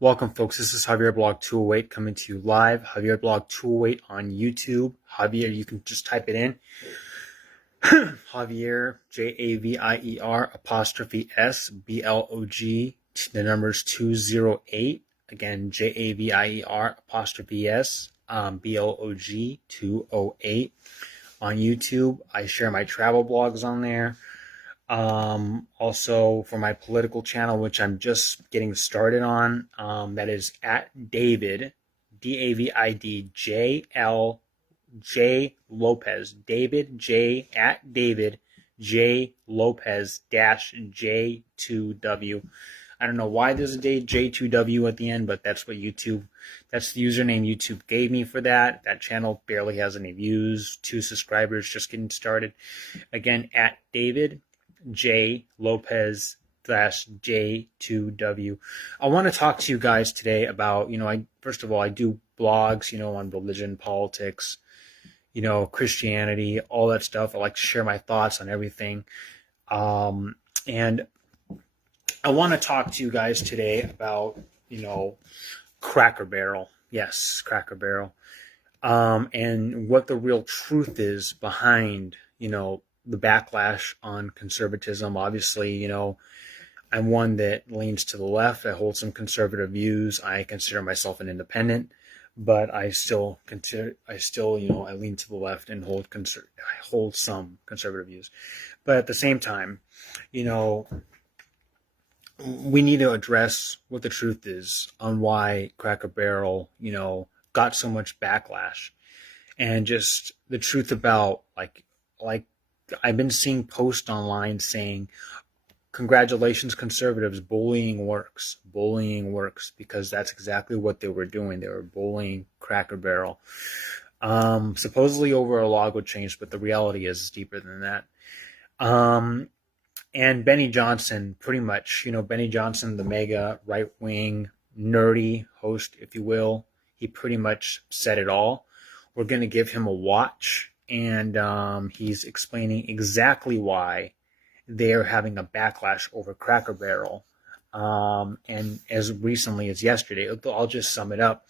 Welcome, folks. This is Javier Blog 208 coming to you live. Javier Blog 208 on YouTube. Javier, you can just type it in. Javier, Javier, apostrophe S, BLOG, the number's 208. Again, Javier, apostrophe S, BLOG 208. On YouTube, I share my travel blogs on there. Also for my political channel, which I'm just getting started on, that is at David, DAVIDJLJ Lopez, David J at David J Lopez dash J2W. I don't know why there's a J2W at the end, but that's the username YouTube gave me for that. That channel barely has any views, 2 subscribers, just getting started. Again, at David J Lopez J2W. I want to talk to you guys today about, first of all, I do blogs, on religion, politics, Christianity, all that stuff. I like to share my thoughts on everything. And I want to talk to you guys today about, Cracker Barrel. Yes, Cracker Barrel. And what the real truth is behind, the backlash on conservatism. Obviously, I'm one that leans to the left. I hold some conservative views. I consider myself an independent, but I lean to the left and hold some conservative views. But at the same time, we need to address what the truth is on why Cracker Barrel, got so much backlash, and just the truth about like I've been seeing posts online saying, congratulations, conservatives, bullying works, because that's exactly what they were doing. They were bullying Cracker Barrel, supposedly over a logo change, but the reality is deeper than that. And Benny Johnson, pretty much, Benny Johnson, the mega right-wing, nerdy host, if you will, he pretty much said it all. We're going to give him a watch, and he's explaining exactly why they're having a backlash over Cracker Barrel. And as recently as yesterday, I'll just sum it up.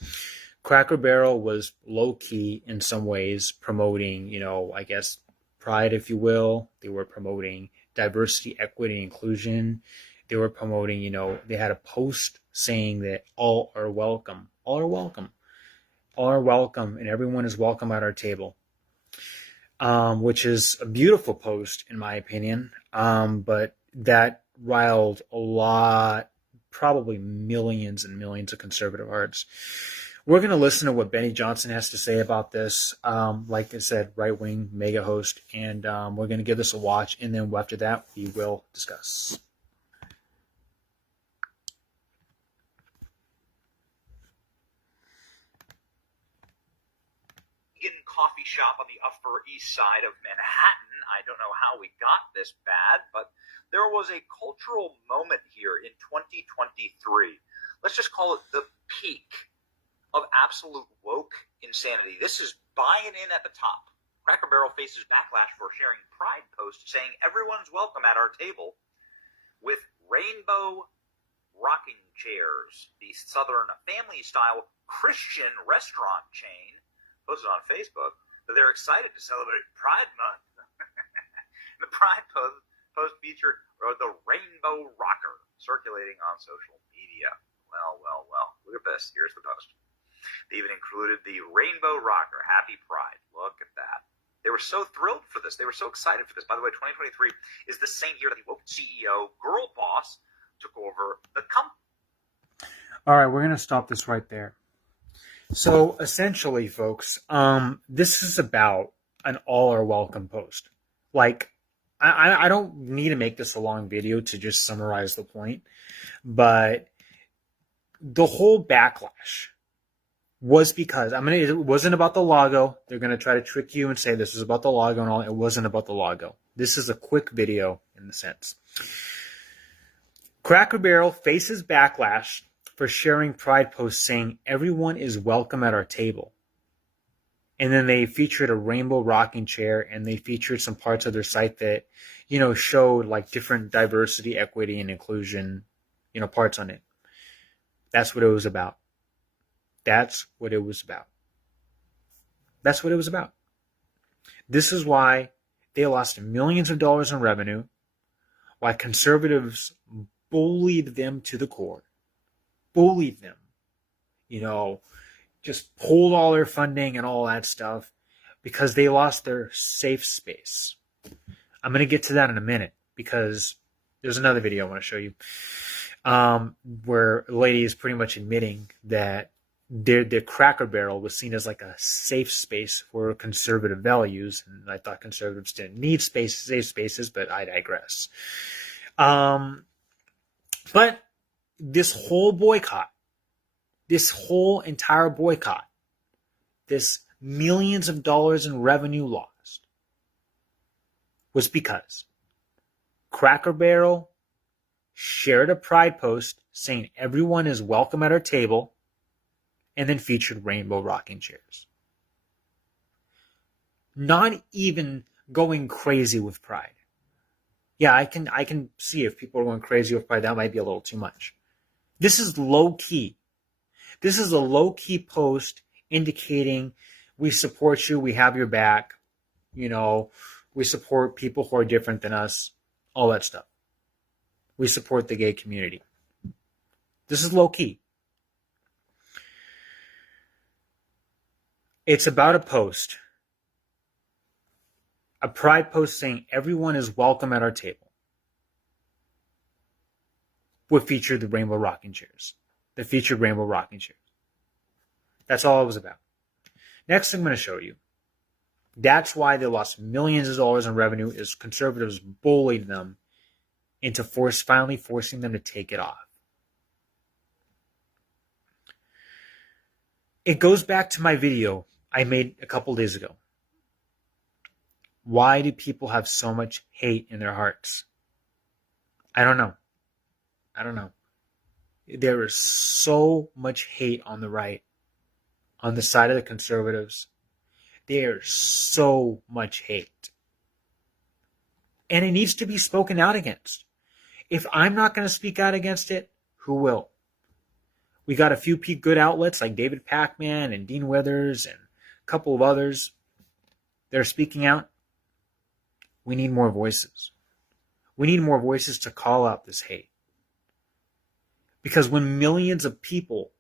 Cracker Barrel was low-key in some ways promoting, I guess, pride, if you will. They were promoting diversity, equity, inclusion. They were promoting, they had a post saying that all are welcome, and everyone is welcome at our table, which is a beautiful post in my opinion. But that riled a lot, probably millions and millions of conservative hearts. We're going to listen to what Benny Johnson has to say about this. Like I said, right-wing mega host, and we're going to give this a watch, and then after that, we will discuss. Coffee shop on the Upper East Side of Manhattan. I don't know how we got this bad, but there was a cultural moment here in 2023. Let's just call it the peak of absolute woke insanity. This is buying in at the top. Cracker Barrel faces backlash for sharing pride posts saying everyone's welcome at our table with rainbow rocking chairs. The Southern family-style Christian restaurant chain posted on Facebook that they're excited to celebrate Pride Month. The Pride post featured the Rainbow Rocker circulating on social media. Well. Look at this. Here's the post. They even included the Rainbow Rocker. Happy Pride. Look at that. They were so thrilled for this. They were so excited for this. By the way, 2023 is the same year that the woke CEO, girl boss, took over the company. All right, we're going to stop this right there. So essentially, folks, this is about an all are welcome post. Like, I don't need to make this a long video to just summarize the point, but the whole backlash was because it wasn't about the logo. They're going to try to trick you and say this is about the logo and all. It wasn't about the logo. This is a quick video in the sense. Cracker Barrel faces backlash for sharing pride posts saying everyone is welcome at our table. And then they featured a rainbow rocking chair, and they featured some parts of their site that, showed like different diversity, equity, and inclusion, parts on it. That's what it was about. That's what it was about. That's what it was about. This is why they lost millions of dollars in revenue, why conservatives bullied them to the core, bullied them, just pulled all their funding and all that stuff because they lost their safe space. I'm going to get to that in a minute because there's another video I want to show you where a lady is pretty much admitting that the Cracker Barrel was seen as like a safe space for conservative values, and I thought conservatives didn't need safe spaces, but I digress. But this whole boycott, this whole entire boycott, this millions of dollars in revenue lost, was because Cracker Barrel shared a pride post saying everyone is welcome at our table, and then featured rainbow rocking chairs. Not even going crazy with pride. Yeah, I can see if people are going crazy with pride, that might be a little too much. This is low key. This is a low key post indicating we support you, we have your back, we support people who are different than us, all that stuff. We support the gay community. This is low key. It's about a post, a pride post saying everyone is welcome at our table. What featured the rainbow rocking chairs. That featured rainbow rocking chairs. That's all it was about. Next thing I'm going to show you. That's why they lost millions of dollars in revenue, is conservatives bullied them into finally forcing them to take it off. It goes back to my video I made a couple days ago. Why do people have so much hate in their hearts? I don't know. There is so much hate on the right, on the side of the conservatives. There's so much hate. And it needs to be spoken out against. If I'm not going to speak out against it, who will? We got a few good outlets like David Pakman and Dean Withers and a couple of others that are speaking out. We need more voices. We need more voices to call out this hate. Because when millions of people,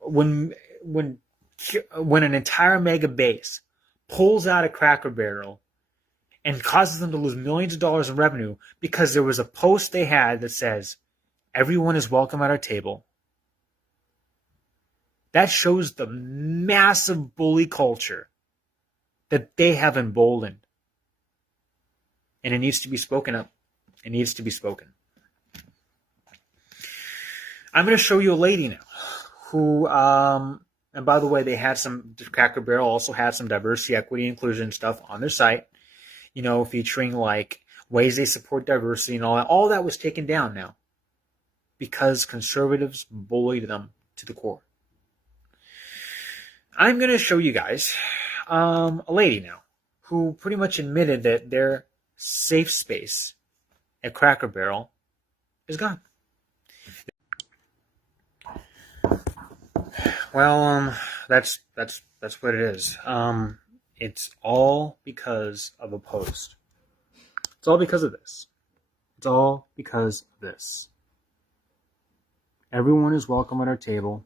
when an entire mega base pulls out a Cracker Barrel and causes them to lose millions of dollars in revenue because there was a post they had that says, everyone is welcome at our table, that shows the massive bully culture that they have emboldened. And it needs to be spoken up. It needs to be spoken. I'm going to show you a lady now who, and by the way, Cracker Barrel also had some diversity, equity, inclusion stuff on their site, featuring like ways they support diversity and all that. All that was taken down now because conservatives bullied them to the core. I'm going to show you guys a lady now who pretty much admitted that their safe space at Cracker Barrel is gone. Well, that's what it is. It's all because of a post. It's all because of this. It's all because of this. Everyone is welcome at our table.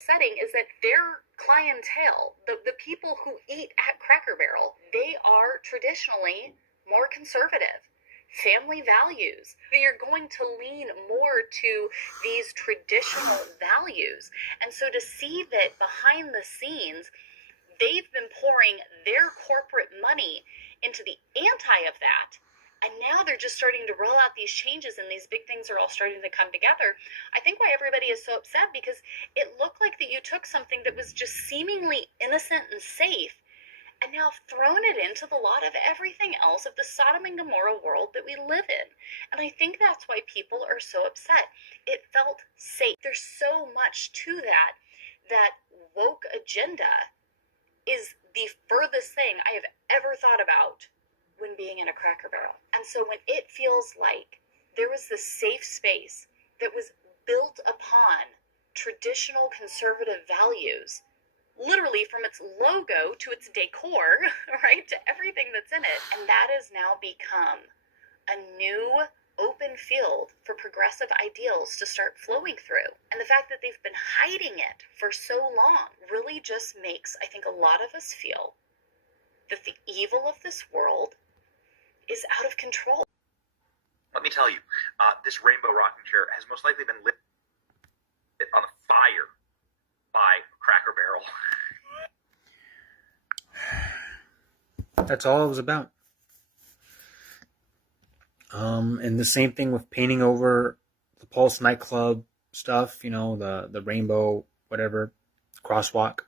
Setting is that their clientele, the people who eat at Cracker Barrel, they are traditionally more conservative. Family values. You're going to lean more to these traditional values. And so to see that behind the scenes, they've been pouring their corporate money into the anti of that. And now they're just starting to roll out these changes and these big things are all starting to come together. I think why everybody is so upset because it looked like that you took something that was just seemingly innocent and safe and now thrown it into the lot of everything else of the Sodom and Gomorrah world that we live in. And I think that's why people are so upset. It felt safe. There's so much to that woke agenda is the furthest thing I have ever thought about when being in a Cracker Barrel. And so when it feels like there was this safe space that was built upon traditional conservative values, literally from its logo to its decor, right, to everything that's in it. And that has now become a new open field for progressive ideals to start flowing through. And the fact that they've been hiding it for so long really just makes, I think, a lot of us feel that the evil of this world is out of control. Let me tell you, this rainbow rocking chair has most likely been lit on fire by Cracker Barrel. That's all it was about. And the same thing with painting over the Pulse nightclub stuff, the rainbow, whatever, crosswalk.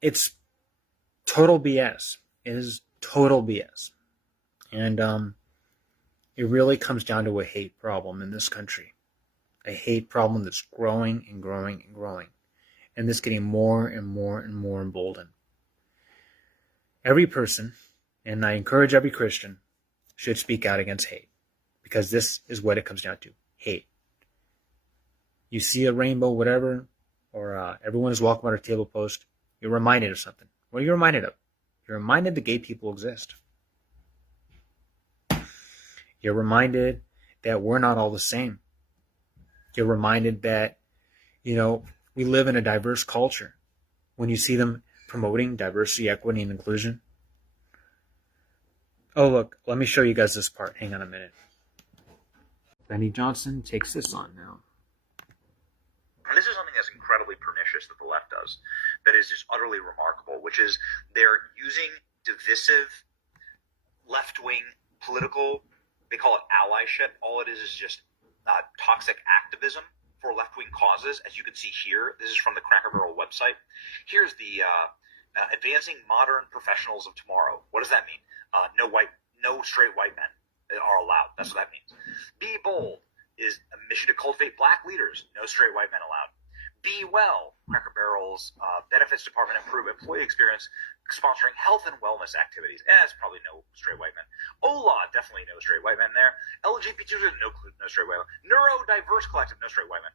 It's total BS. It is total BS. And it really comes down to a hate problem in this country. A hate problem that's growing and growing and growing. And this getting more and more and more emboldened. Every person, and I encourage every Christian, should speak out against hate. Because this is what it comes down to. Hate. You see a rainbow, whatever, or everyone is walking by their table post, you're reminded of something. What are you reminded of? You're reminded that gay people exist. You're reminded that we're not all the same. You're reminded that, we live in a diverse culture. When you see them promoting diversity, equity, and inclusion. Oh, look, let me show you guys this part. Hang on a minute. Benny Johnson takes this on now. And this is something that's incredibly pernicious that the left does, that is just utterly remarkable, which is they're using divisive left-wing political, they call it allyship. All it is just toxic activism for left-wing causes. As you can see here, this is from the Cracker Barrel website. Here's the Advancing Modern Professionals of Tomorrow. What does that mean? No straight white men are allowed. That's what that means. Be Bold is a mission to cultivate black leaders. No straight white men allowed. Be Well, Cracker Barrel's benefits department improve employee experience, sponsoring health and wellness activities. That's probably no straight white men. Ola, definitely no straight white men there. LGBT, no straight white men. Neurodiverse collective, no straight white men.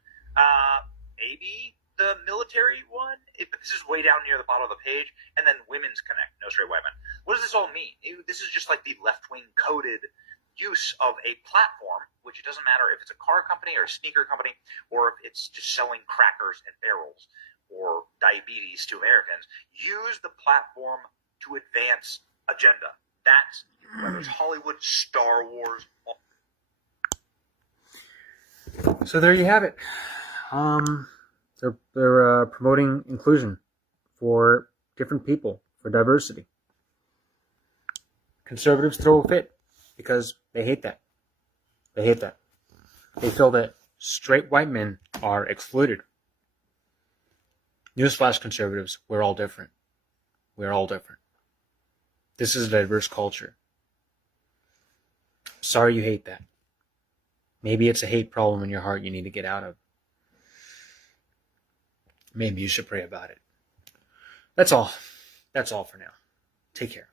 Maybe the military one, but this is way down near the bottom of the page. And then Women's Connect, no straight white men. What does this all mean? This is just like the left-wing coded use of a platform, which it doesn't matter if it's a car company or a sneaker company, or if it's just selling crackers and barrels or diabetes to Americans. Use the platform to advance agenda. That's whether it's Hollywood, Star Wars. So there you have it. They're promoting inclusion for different people, for diversity. Conservatives throw a fit because they hate that. They hate that. They feel that straight white men are exploited. Newsflash, conservatives, we're all different. We're all different. This is a diverse culture. Sorry you hate that. Maybe it's a hate problem in your heart you need to get out of. Maybe you should pray about it. That's all. That's all for now. Take care.